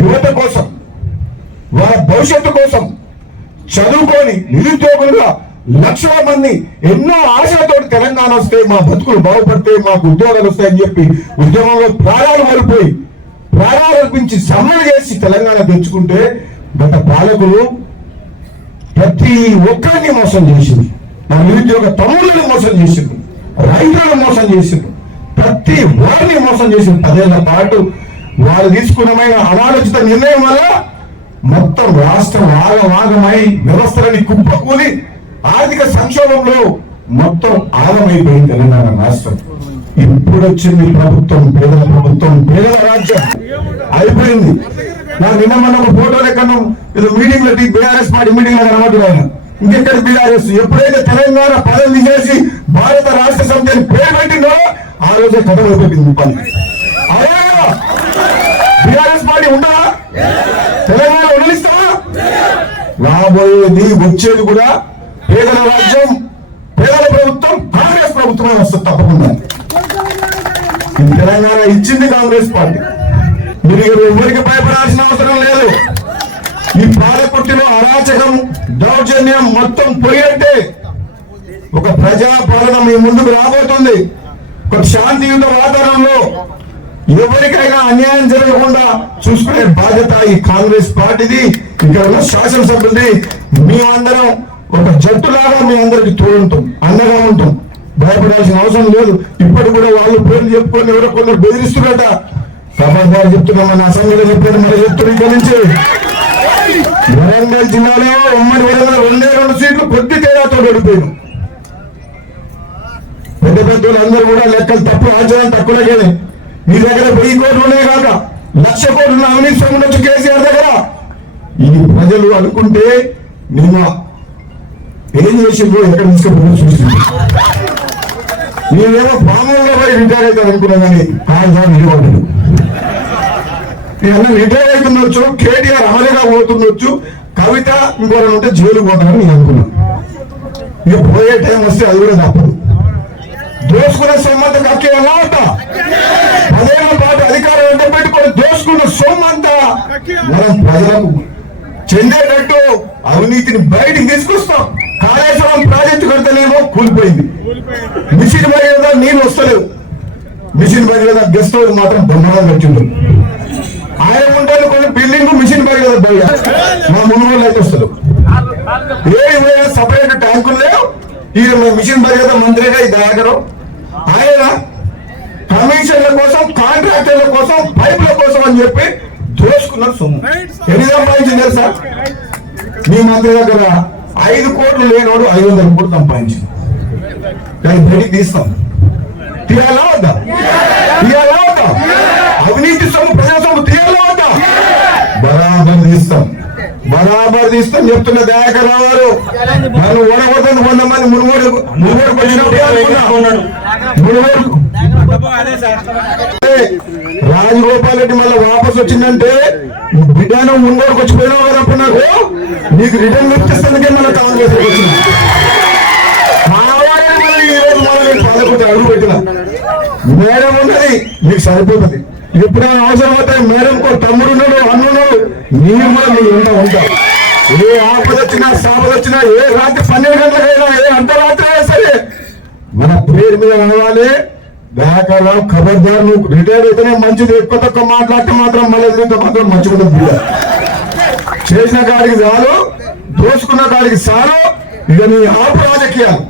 యువత కోసం, వాళ్ళ భవిష్యత్తు కోసం చదువుకొని నిరుద్యోగులుగా లక్షల మంది ఎన్నో ఆశలతో తెలంగాణ వస్తే మా బతుకులు బాగుపడితే మాకు ఉద్యోగాలు వస్తాయని చెప్పి ఉద్యమంలో ప్రాణాలు కోల్పోయి ప్రాణాలు అర్పించి సమ్మె చేసి తెలంగాణ తెచ్చుకుంటే గత పాలకులు ప్రతి ఒక్కరిని మోసం చేసింది. మా నిరుద్యోగ తమ్ముళ్ళని మోసం చేసింది, రైతులను మోసం చేసింది, ప్రతి వారిని మోసం చేసింది. 10 ఏళ్ల పాటు వారు తీసుకున్నమైన అనాలోచిత నిర్ణయం వల్ల మొత్తం రాష్ట్రం ఆగమాగమై వ్యవస్థలని కుప్పకూలి ఆర్థిక సంక్షోభంలో మొత్తం ఆగమైపోయింది తెలంగాణ రాష్ట్రం. ఇప్పుడు వచ్చింది ప్రభుత్వం, పేదల ప్రభుత్వం, పేదల రాజ్యం అయిపోయింది. నాకు నిన్న మన ఫోటోలు ఎక్కడ ఏదో మీటింగ్ లో బీఆర్ఎస్ పార్టీ మీటింగ్ లో కనబడుతున్నాను. ఇంకెక్కడ బీఆర్ఎస్ ఎప్పుడైతే తెలంగాణ పదవి తీసేసి భారత రాష్ట్ర సమితి అని పేరు పెట్టిందో ఆ రోజే కథ అయిపోయింది పని. బీఆర్ఎస్ పార్టీ ఉండదా? తెలంగాణ వదిలిస్తావా? రాబోయేది వచ్చేది కూడా పేదల రాజ్యం, పేదల ప్రభుత్వం, కాంగ్రెస్ ప్రభుత్వమే వస్తుంది తప్పకుండా. తెలంగాణ ఇచ్చింది కాంగ్రెస్ పార్టీ. మీరు ఎవరికి భయపడాల్సిన అవసరం లేదు. ఈ పాలకుర్తిలో అరాచకం, దౌర్జన్యం మొత్తం పోయినట్టే. ఒక ప్రజా పాలన మీ ముందుకు రాబోతుంది. ఒక శాంతియుత వాతావరణంలో ఎవరికైనా అన్యాయం జరగకుండా చూసుకునే బాధ్యత ఈ కాంగ్రెస్ పార్టీది. ఇక్కడ ఉన్న శాసనసభ్యులది. మీ అందరం ఒక జట్టులాగా మీ అందరికి తోడుంటాం, అండగా ఉంటాం. భయపడాల్సిన అవసరం లేదు. ఇప్పటి కూడా వాళ్ళు పేర్లు చెప్పుకొని ఎవరో కొందరు బెదిరిస్తున్నట. ఖబర్దారు చెప్తున్నాం, మన అసెంబ్లీలో చెప్పారు, మరి చెప్తున్నా. ఇక్కడ నుంచి వరంగల్ జిల్లాలో ఉమ్మడి వరంగల్ 2 సీట్లు కొద్ది తేడాతో ఓడిపోయాను. పెద్ద పెద్దలు అందరూ కూడా లెక్కలు తప్పు, ఆచరణ తక్కువలే. మీ దగ్గర 1000 కోట్లు ఉన్నాయి కాక 1,00,000 కోట్లు అవినీతి సొమ్ము ఉండొచ్చు కేసీఆర్ దగ్గర. ఇది ప్రజలు అనుకుంటే నిన్న ఏం చేసిందో ఎక్కడ తీసుకుపోయి చూసింది. నేనేమో పాములుగా పోయి రిటైర్ అవుతాను అనుకున్నా, కానీ కాదు నిలబడ్డాడు. నేను రిటైర్ అవుతుండొచ్చు, కేటీఆర్ అమలుగా పోతుండొచ్చు, కవిత ఇంకోటి ఉంటే జైలు పోతానని నేను అనుకున్నాను. ఇక పోయే టైం వస్తే అది కూడా తప్పదు. దోసుకునే సొమ్మంతా కక్కే అన్నమాట. 10 ఏళ్ల పాటు అధికారం ఎంత పెట్టుకొని దోసుకున్న సొమ్మంతా మనం ప్రజలకు చెందేటట్టు అవినీతిని బయటికి తీసుకొస్తాం. కాళేశ్వరం ప్రాజెక్టు కడితేనేమో కూలిపోయింది. మిషన్ భగీరథ నీళ్ళు వస్తలేవు. మిషన్ భగీరథ గెస్ట్ హౌస్ మాత్రం బ్రహ్మాండం కట్టిండు. ఆయన ఉంటారు కొన్ని బిల్డింగ్ మిషన్ భగీరథ పోయా మా మునుగోలు అయితే వస్తారు. ఏ సపరేట్ ట్యాంకులు లేవు. ఈ మిషన్ భగీరథ మంత్రిగా ఈ దయాకరం ఆయన కమిషన్ల కోసం, కాంట్రాక్టర్ల కోసం, పైపుల కోసం అని చెప్పి దోసుకున్నారు సొమ్ము. ఎన్ని సంపాదించింది తెలుసా? మీ మంత్రి దగ్గర 5 కోట్లు లేనోడు 500 కోట్లు సంపాదించింది. కానీ బయటికి తీస్తాం. తీయాలా వద్దా? తీయాలా వద్దా? అవినీతి సొమ్ము, ప్రజా సొమ్ము తీయాలా వద్దా? బరాబర్ తీస్తాం, బరాబర్ తీస్తాం చెప్తున్న దయాకర్ రావు గారు. నన్ను ఓడగొడుతుంది కొంతమంది. మునుగోడుకు రాజగోపాల్ రెడ్డి మళ్ళీ వాపస్ వచ్చిందంటే బిడ్డను మునుగోడుకు వచ్చిపోయినావు కదా. అప్పుడు నాకు నీకు రిటర్న్ ఇప్పిస్తుందికే మళ్ళీ కాంగ్రెస్ వచ్చింది. ఈ రోజు మనం పాలకుర్తి అడుగు పెట్టిన మేడం ఉన్నది, మీకు సరిపోతుంది. ఎప్పుడైనా అవసరం అవుతాయి. మేడంకు తమ్ముడు ఉన్నాడు, అన్నున్నాడు, మీరు కూడా మీ వెంట ఉంటారు. ఏ ఆపద వచ్చినా, సాపద వచ్చినా, ఏ రాత్రి 12 గంటలకైనా, ఏ అర్ధరాత్రి అయినా సరే మన పేరు మీద నడవాలి. దయాకర్ రావు ఖబర్దార్, నువ్వు రిటైర్ అయితేనే మంచిది. ఎక్కువ తక్కువ మాట్లాడితే మాత్రం మళ్ళీ మాత్రం మంచిగా చేసిన కాడికి చాలు, దోసుకున్న కాడికి చాలు. ఇక నీ ఆపు రాజకీయాలు